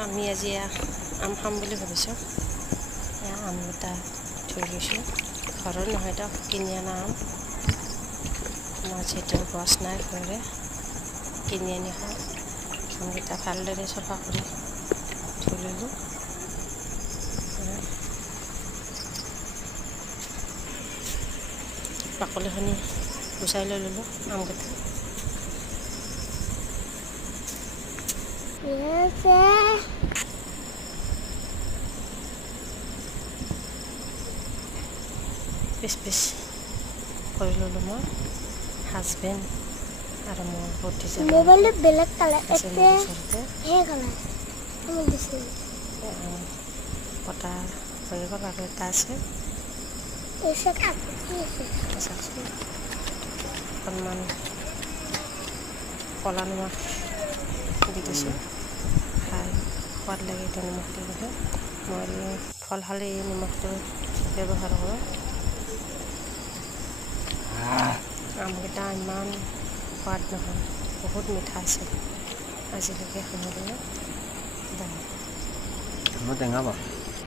আমি আজি আম খাম বুলি ভাবিছোঁ। আম এটা থৈ লৈছোঁ, ঘৰৰ নহয় দিয়ক, কিনি অনা আম। আমাৰ যিহেতু গছ নাই ঘৰৰে, কিনি আনি খাওঁ। আমকেইটা ভালদৰে চফা কৰি থৈ ল'লোঁ। বাকলিখিনি গুচাই লৈ ল'লোঁ আমকেইটা। পিচ পিচ কৰি ল'লোঁ মই, হাজবেণ্ড আৰু মোৰ ভতিজা বেলেগ কালাৰ ওচৰতে কটা হৈ গ'ল আৰু এটা আছে। অকণমান ক'লা নিমখ দি দিছোঁ, খাই সোৱাদ লাগে এতিয়া নিমখ দি দিলে। মই ফল খালে এই নিমখটো ব্যৱহাৰ কৰোঁ। আমকেইটা ইমান সোৱাদ নহয়, বহুত মিঠা আছে আজিলৈকে খাবলৈ। টেঙা বাৰু।